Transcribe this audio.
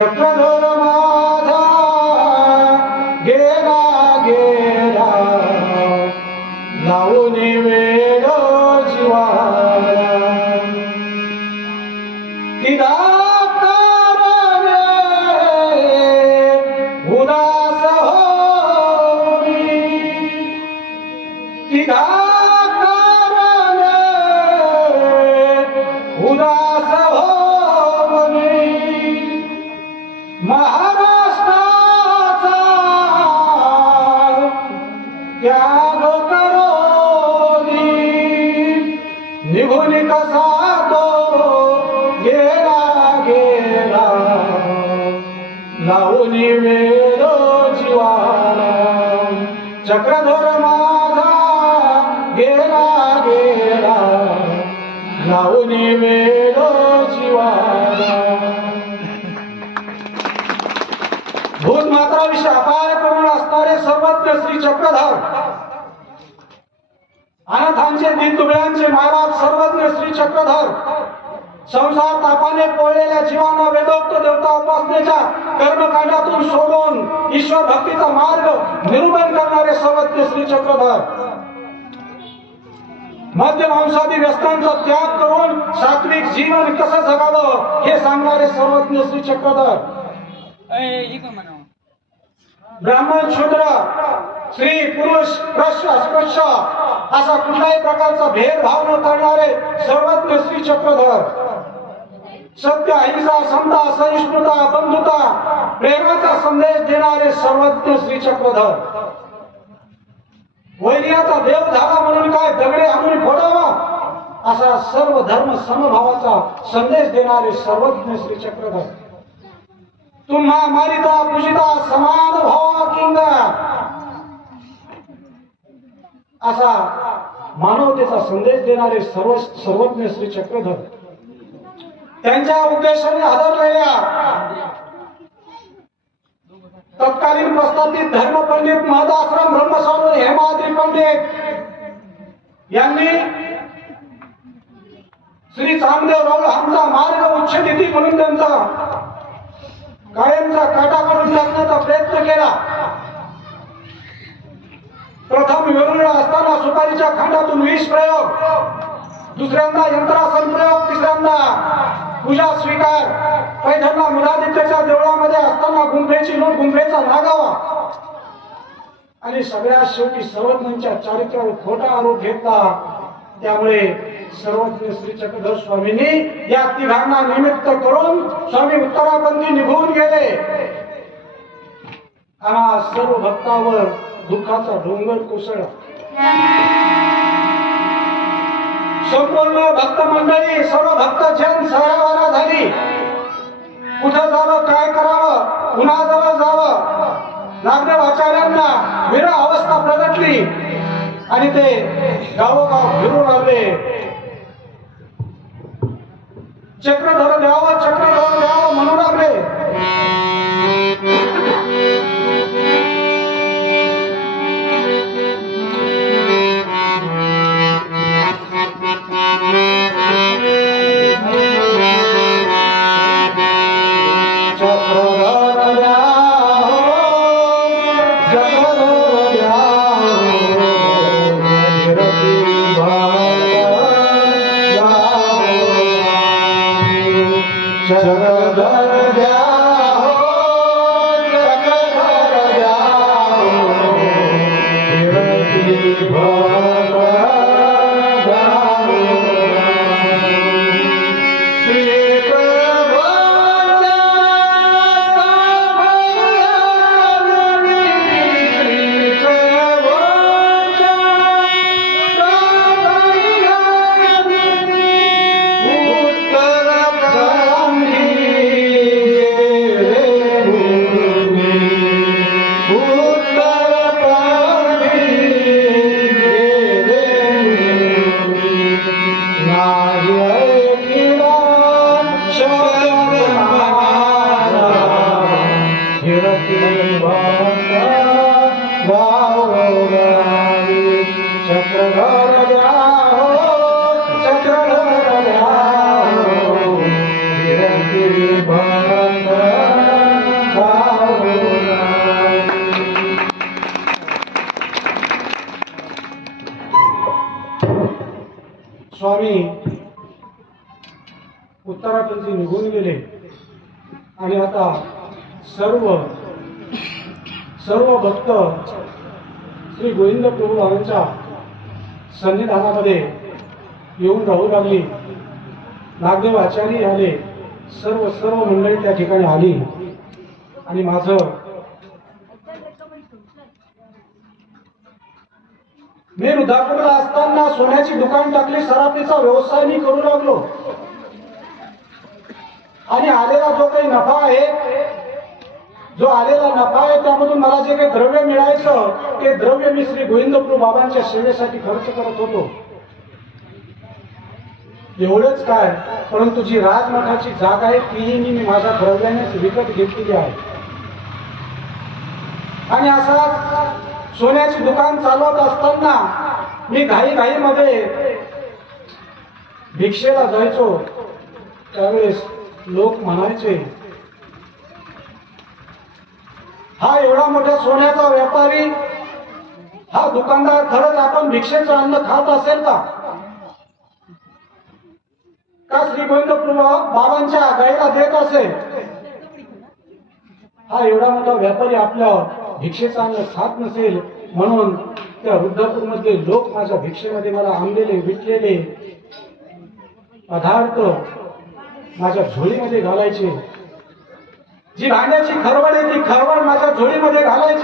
चक्रधर माझा गेला गेला. लावून वेळ शिवा तिला निघून कसा तो गेला गेला. लावून वेळ जीवाला. चक्रधर माझा गेला गेला. लावून वेळ जीवाला. भूत मात्र विषय अपार करून असणारे सर्वज्ञ श्री चक्रधर अनाथांचे दिनदुबळ्यांचे महाराज सर्वज्ञ श्री चक्रधर. संसार तापाने पोळलेल्या जीवांना वेदोक्त देवता उपासनेच्या कर्मकांडातून सोडून ईश्वर भक्तीचा मार्ग निरूपण करणारे सर्वज्ञ श्री चक्रधर. मध्य मांसादी व्यस्तांचा त्याग करून सात्विक जीवन कसं जगावं हे सांगणारे सर्वज्ञ श्री चक्रधर. ब्राह्मण शूद्र स्त्री पुरुष प्रश्न अस्पृश्य असा कुठल्याही प्रकारचा भेदभाव न करणारे सर्वत्र श्री चक्रधर. सत्य अहिंसा समता सहिष्णुता बंधुता प्रेमाचा संदेश देणारे सर्वज्ञ श्री चक्रधर. वैर्याचा देव झाला म्हणून काय दगडे आणून फोडावा? असा सर्व धर्म समभावाचा संदेश देणारे सर्वज्ञ श्री चक्रधर. तुम्हा मारिता पुषिता समान भावा किंग. असा मानवतेचा संदेश देणारे सर्व सर्वज्ञ श्री चक्रधर त्यांच्या उद्देशाने हादरलेल्या तत्कालीन प्रस्थापित धर्मपंडित महदाश्रम ब्रह्मस्वामी हेमाद्री पंडित यांनी श्री चांगदेव राऊळ आमचा मार्ग उच्छेदिती म्हणून त्यांचा कायमचा काटाकडून टाकण्याचा प्रयत्न केला. प्रथम वेरुळ असताना सुपारीच्या खांडातून विष प्रयोग. दुसऱ्यांदा यंत्रासन प्रयोग तिसऱ्यांदा पूजा स्वीकार. पैठणला मुलादित्यच्या देवळामध्ये असताना गुंफेची नोट गुंफेचा नागावा आणि सगळ्या शेवटी सर्वज्ञांच्या चारित्र्यावर खोटा आरोप घेतला. त्यामुळे सर्वज्ञ श्री चक्रधर स्वामींनी या तिघांना निमित्त करून स्वामी उत्तराबंदी निघून गेले. आम्हा सर्व भक्तावर दुःखाचा डोंगर कोसळला संपूर्ण भक्त मंडळी सर्व भक्त जन सहावारा झाली. कुठं जावं काय करावं कुणाजवळ जावं? नागदेव आचार्यांना विरा अवस्था प्रगटली. आणि ते गावोगाव फिरू लागले चक्रधर द्यावं चक्रधर स्वामी उत्तराखंडचे निघून गेले. आणि आता सर्व सर्व भक्त श्री गोविंद प्रभू यांच्या सन्निधानामध्ये येऊन राहू लागली. नागदेव आचार्य आले सर्व सर्व मंडळी त्या ठिकाणी आली. आणि माझं मी रुद्धापूरला असताना सोन्याची दुकान टाकली सराफीचा व्यवसाय मी करू लागलो आणि आलेला जो काही नफा आहे जो आलेला नफा आहे त्यामधून मला जे काही द्रव्य मिळायचं ते द्रव्य मी श्री गोविंदपूर बाबांच्या सेवेसाठी खर्च करत होतो एवढंच काय परंतु जी राजमठाची जागा आहे तीही मी माझ्या द्रव्यानेच विकत घेतलेली आहे आणि असाच सोन्याचे दुकान चालवत असताना मी घाई घाईमध्ये भिक्षेला जायचो. त्यावेळेस लोक म्हणायचे हा एवढा मोठा सोन्याचा व्यापारी हा दुकानदार खरंच आपण भिक्षेचं अन्न खात असेल का? का श्री गोविंद बाबांच्या गाईला देत असेल? हा एवढा मोठा व्यापारी आपल्यावर भिक्षेचा अन्न खात नसेल म्हणून त्या वृद्धापूरमध्ये लोक माझ्या भिक्षेमध्ये मला आणलेले विटलेले पदार्थ माझ्या झोळीमध्ये घालायचे. जी भांड्याची खरवड आहे ती खरवड माझ्या झोळीमध्ये घालायची.